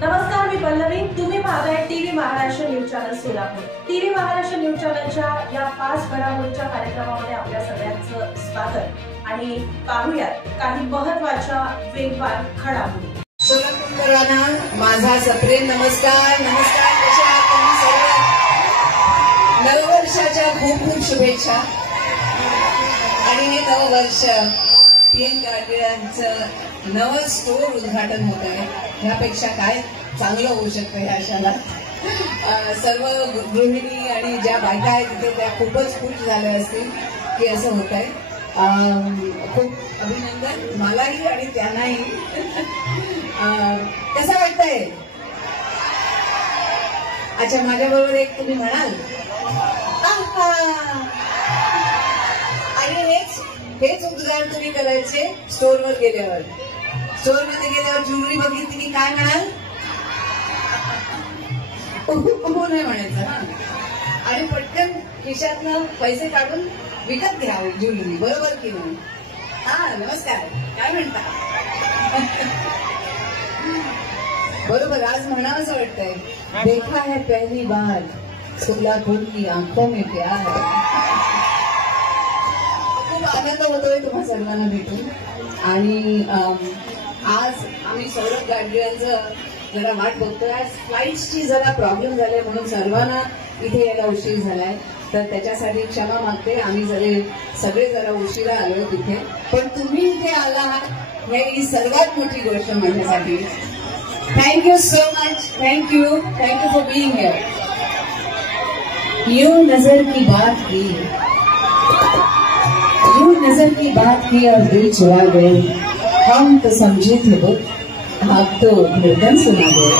नमस्कार, मी पल्लवी. तुम्ही पाहताय TV Maharashtra news channel Solapur. TV Maharashtra news चॅनलच्या या फास्ट घडामोडीच्या कार्यक्रमामध्ये आपल्या सगळ्यांचं स्वागत आणि पाहूयात काही महत्त्वाच्या वेगवान घडामोडी. सोलापूरकरांना माझा सप्रेम नमस्कार. नमस्कार, कसे आहात तुम्ही सर्व? नववर्षाच्या खूप खूप शुभेच्छा. आणि हे नववर्ष पीएन गाडगिळांचं नवं स्टोर उद्घाटन होत आहे. ह्यापेक्षा काय चांगलं होऊ शकतं ह्या क्षणात. सर्व गृहिणी आणि ज्या बायका आहेत तिथे त्या खूपच खुश झाल्या असतील की असं होत आहे. खूप अभिनंदन मलाही आणि त्यांनाही. कसं वाटतंय? अच्छा, माझ्याबरोबर एक तुम्ही म्हणाल. आणि हेच उद्गार तुम्ही करायचे स्टोअरवर गेल्यावर. स्टोअरमध्ये गेल्यावर ज्वेलरी बघितली की काय म्हणाल? हो नाही म्हणायचं. आणि पटकन खिशातनं पैसे काढून विकत घ्यावं ज्वेलरी, बरोबर की नाही? नमस्कार, काय म्हणता? बरोबर, आज म्हणावंसं वाटतंय, देखा है पहली बार सोलापूर की आंखों में प्यार. खूप आनंद होतोय तुम्हा सर्वांना भेटून. आणि आज आम्ही सौरभ गाडगिळांचं जरा वाट बघतोय. आज फ्लाईट्सची जरा प्रॉब्लेम झाले म्हणून सर्वांना इथे यायला उशीर झालाय, तर त्याच्यासाठी क्षमा मागते. आम्ही सगळे जरा उशिरा आलोय तिथे, पण तुम्ही इथे आलात ही सर्वात मोठी गोष्ट माझ्यासाठी. Thank you so much. Thank you for being here. यूं नजर की बात की और दिल चुरा गए. हम तो समझे थे वो, आप तो धड़कन सुना गए.